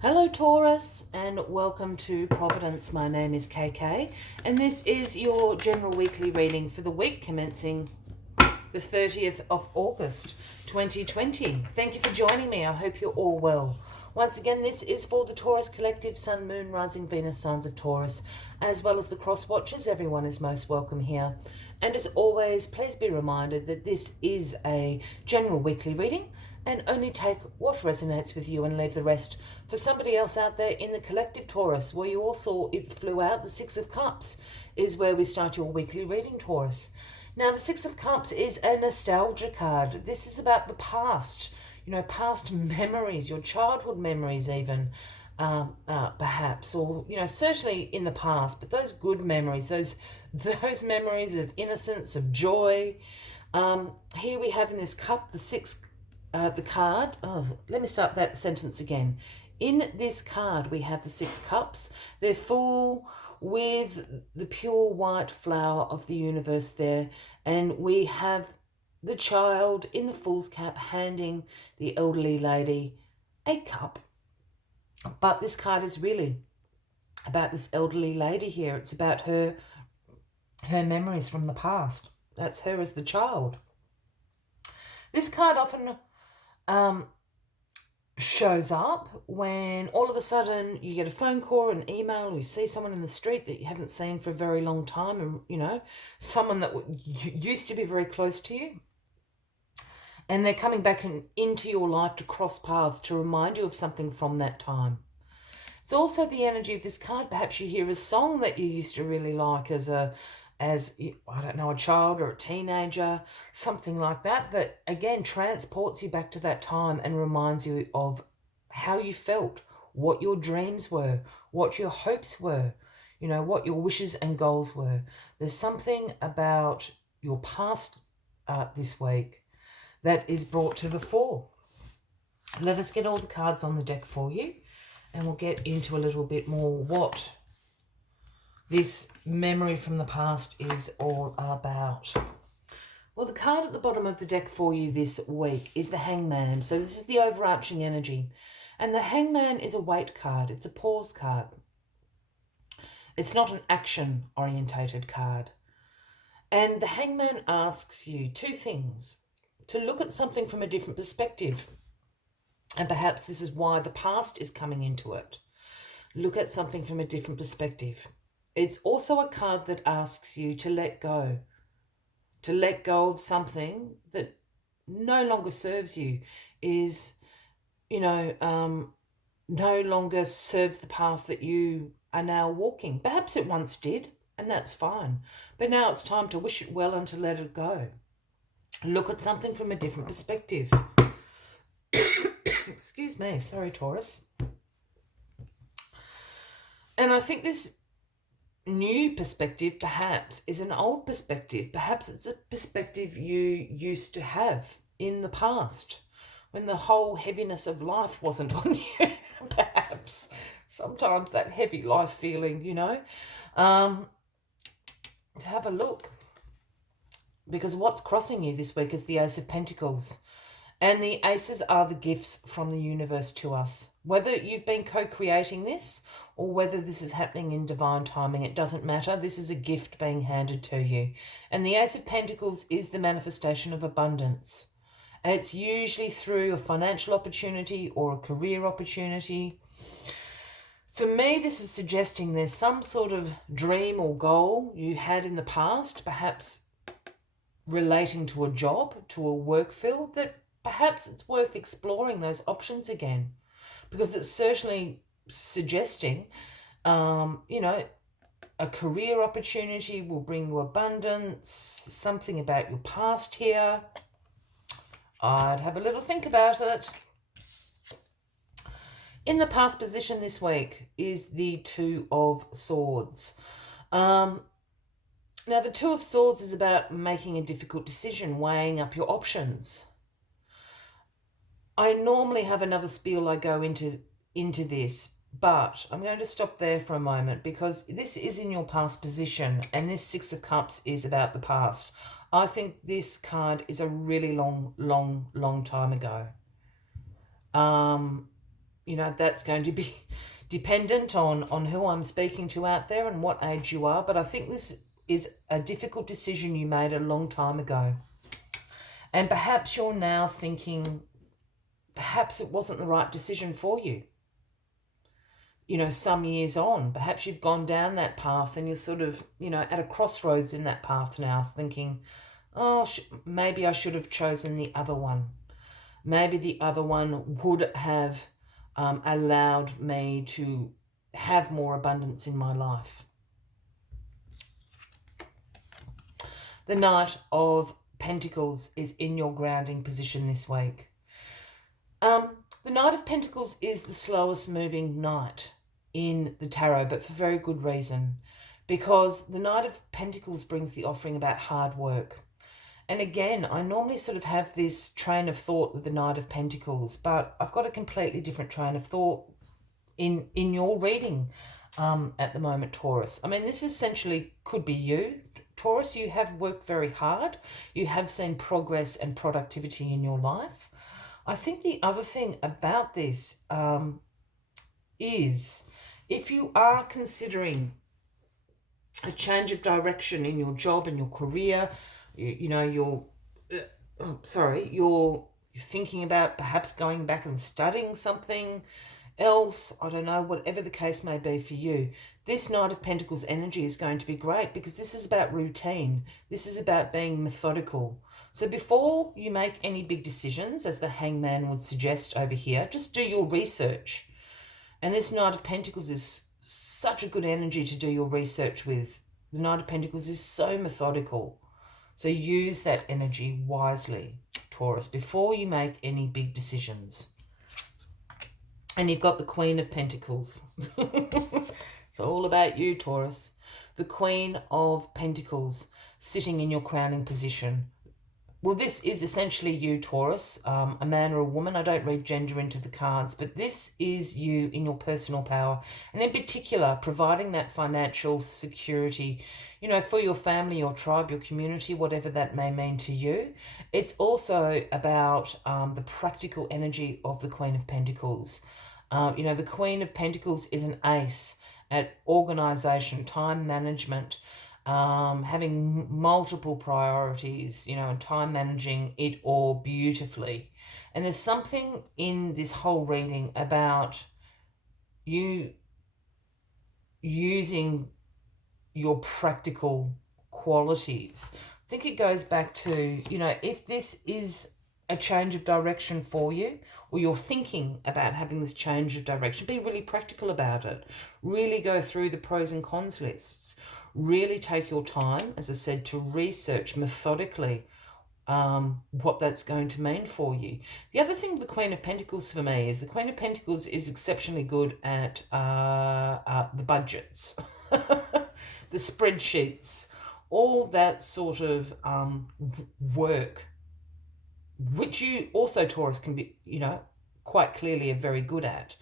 Hello Taurus and welcome to Providence. My name is KK and this is your general weekly reading for the week commencing the 30th of August 2020. Thank you for joining me. I hope you're all well. Once again, this is for the Taurus Collective, Sun, Moon, Rising, Venus, Signs of Taurus, as well as the cross watchers. Everyone is most welcome here. And as always, please be reminded that this is a general weekly reading and only take what resonates with you and leave the rest for somebody else out there in the collective. Taurus, where you all saw it flew out, the Six of Cups is where we start your weekly reading, Taurus. Now, the Six of Cups is a nostalgia card. This is about the past, past memories, your childhood memories even, perhaps, or, certainly in the past, but those good memories, those memories of innocence, of joy. Here we have in this cup, the card. Oh, let me start that sentence again. In this card, we have the Six Cups. They're full with the pure white flower of the universe there. And we have the child in the Fool's Cap handing the elderly lady a cup. But this card is really about this elderly lady here. It's about her memories from the past. That's her as the child. This card often shows up when all of a sudden you get a phone call or an email, or you see someone in the street that you haven't seen for a very long time, and someone that used to be very close to you, and they're coming back into your life to cross paths to remind you of something from that time. It's also the energy of this card. Perhaps you hear a song that you used to really like as a child or a teenager, something like that, that again transports you back to that time and reminds you of how you felt, what your dreams were, what your hopes were, what your wishes and goals were. There's something about your past this week that is brought to the fore. Let us get all the cards on the deck for you, and we'll get into a little bit more what this memory from the past is all about. Well, the card at the bottom of the deck for you this week is the Hangman. So this is the overarching energy. And the Hangman is a wait card. It's a pause card. It's not an action-orientated card. And the Hangman asks you two things: to look at something from a different perspective. And perhaps this is why the past is coming into it. Look at something from a different perspective. It's also a card that asks you to let go of something that no longer serves you, is, no longer serves the path that you are now walking. Perhaps it once did, and that's fine. But now it's time to wish it well and to let it go. Look at something from a different perspective. Excuse me, sorry, Taurus. And I think this new perspective perhaps is an old perspective. Perhaps it's a perspective you used to have in the past when the whole heaviness of life wasn't on you. Perhaps sometimes that heavy life feeling, to have a look, because what's crossing you this week is the Ace of Pentacles. And the aces are the gifts from the universe to us. Whether you've been co-creating this or whether this is happening in divine timing, it doesn't matter. This is a gift being handed to you. And the Ace of Pentacles is the manifestation of abundance. It's usually through a financial opportunity or a career opportunity. For me, this is suggesting there's some sort of dream or goal you had in the past, perhaps relating to a job, to a work field, that perhaps it's worth exploring those options again, because it's certainly suggesting, a career opportunity will bring you abundance, something about your past here. I'd have a little think about it. In the past position this week is the Two of Swords. Now, the Two of Swords is about making a difficult decision, weighing up your options. I normally have another spiel I go into this, but I'm going to stop there for a moment because this is in your past position, and this Six of Cups is about the past. I think this card is a really long time ago. that's going to be dependent on who I'm speaking to out there and what age you are. But I think this is a difficult decision you made a long time ago. And perhaps you're now thinking, perhaps it wasn't the right decision for you. Some years on, perhaps you've gone down that path and you're sort of, at a crossroads in that path now, thinking, oh, maybe I should have chosen the other one. Maybe the other one would have allowed me to have more abundance in my life. The Knight of Pentacles is in your grounding position this week. The Knight of Pentacles is the slowest moving knight in the tarot, but for very good reason, because the Knight of Pentacles brings the offering about hard work. And again, I normally sort of have this train of thought with the Knight of Pentacles, but I've got a completely different train of thought in your reading at the moment, Taurus. I mean, this essentially could be you, Taurus. You have worked very hard. You have seen progress and productivity in your life. I think the other thing about this is if you are considering a change of direction in your job and your career, you're thinking about perhaps going back and studying something else, I don't know, whatever the case may be for you, this Knight of Pentacles energy is going to be great, because this is about routine. This is about being methodical. So before you make any big decisions, as the Hangman would suggest over here, just do your research. And this Knight of Pentacles is such a good energy to do your research with. The Knight of Pentacles is so methodical. So use that energy wisely, Taurus, before you make any big decisions. And you've got the Queen of Pentacles. It's all about you, Taurus. The Queen of Pentacles sitting in your crowning position. Well, this is essentially you, Taurus, a man or a woman. I don't read gender into the cards, but this is you in your personal power. And in particular, providing that financial security, for your family, your tribe, your community, whatever that may mean to you. It's also about the practical energy of the Queen of Pentacles. The Queen of Pentacles is an ace at organisation, time management, having multiple priorities, and time managing it all beautifully. And there's something in this whole reading about you using your practical qualities. I think it goes back to, if this is a change of direction for you, or you're thinking about having this change of direction, be really practical about it. Really go through the pros and cons lists. Really take your time, as I said, to research methodically what that's going to mean for you. The other thing with the Queen of Pentacles for me is the Queen of Pentacles is exceptionally good at the budgets, the spreadsheets, all that sort of work, which you also, Taurus, can be, quite clearly are very good at.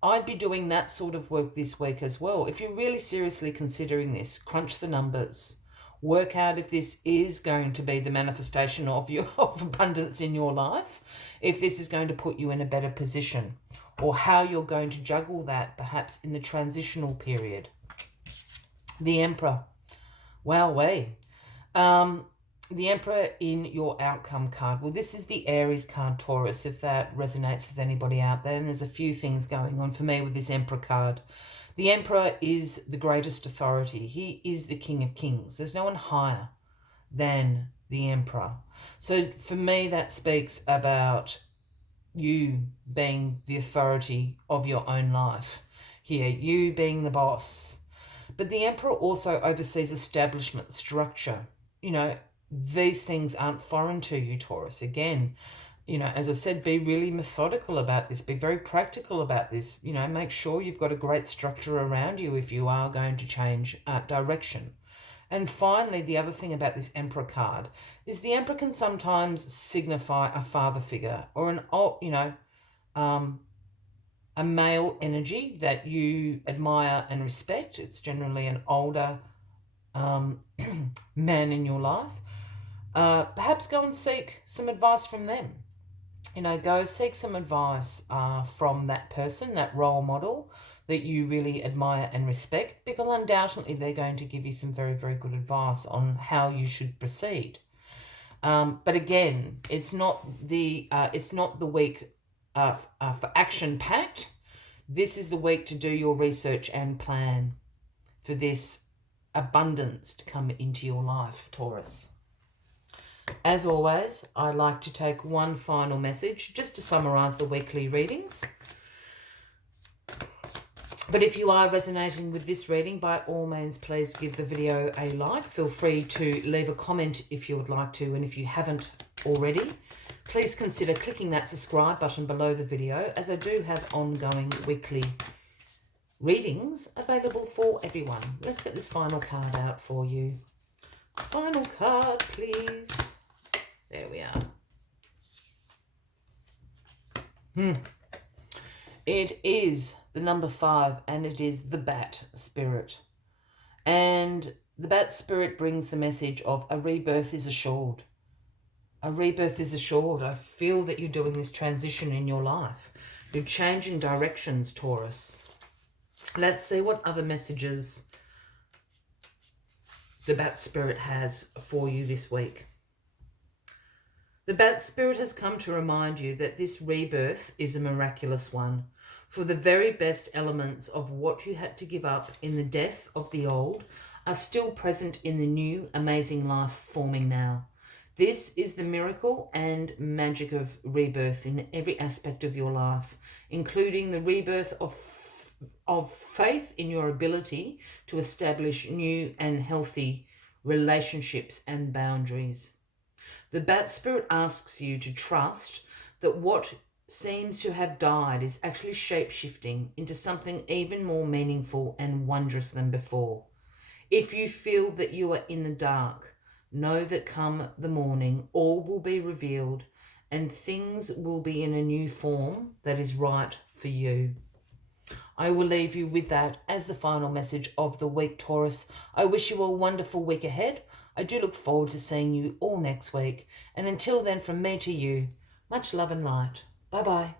I'd be doing that sort of work this week as well. If you're really seriously considering this, crunch the numbers. Work out if this is going to be the manifestation of abundance in your life, if this is going to put you in a better position, or how you're going to juggle that perhaps in the transitional period. The Emperor. Wowee. The Emperor in your outcome card. Well, this is the Aries card, Taurus, if that resonates with anybody out there. And there's a few things going on for me with this Emperor card. The Emperor is the greatest authority. He is the King of Kings. There's no one higher than the Emperor. So for me, that speaks about you being the authority of your own life. Here, you being the boss. But the Emperor also oversees establishment, structure. These things aren't foreign to you, Taurus. Again, as I said, be really methodical about this. Be very practical about this. Make sure you've got a great structure around you if you are going to change direction. And finally, the other thing about this Emperor card is the Emperor can sometimes signify a father figure or a male energy that you admire and respect. It's generally an older man in your life. Perhaps go and seek some advice from them. Go seek some advice from that person, that role model that you really admire and respect, because undoubtedly they're going to give you some very, very good advice on how you should proceed. But again, it's not the week for action packed. This is the week to do your research and plan for this abundance to come into your life, Taurus. As always, I like to take one final message just to summarise the weekly readings. But if you are resonating with this reading, by all means, please give the video a like. Feel free to leave a comment if you would like to. And if you haven't already, please consider clicking that subscribe button below the video, as I do have ongoing weekly readings available for everyone. Let's get this final card out for you. Final card, please. There we are. It is the number 5, and it is the Bat Spirit. And the Bat Spirit brings the message of a rebirth is assured. A rebirth is assured. I feel that you're doing this transition in your life. You're changing directions, Taurus. Let's see what other messages the Bat Spirit has for you this week. The Bat Spirit has come to remind you that this rebirth is a miraculous one, for the very best elements of what you had to give up in the death of the old are still present in the new, amazing life forming now. This is the miracle and magic of rebirth in every aspect of your life, including the rebirth of faith in your ability to establish new and healthy relationships and boundaries. The Bat Spirit asks you to trust that what seems to have died is actually shape-shifting into something even more meaningful and wondrous than before. If you feel that you are in the dark, know that come the morning, all will be revealed and things will be in a new form that is right for you. I will leave you with that as the final message of the week, Taurus. I wish you a wonderful week ahead. I do look forward to seeing you all next week. And until then, from me to you, much love and light. Bye-bye.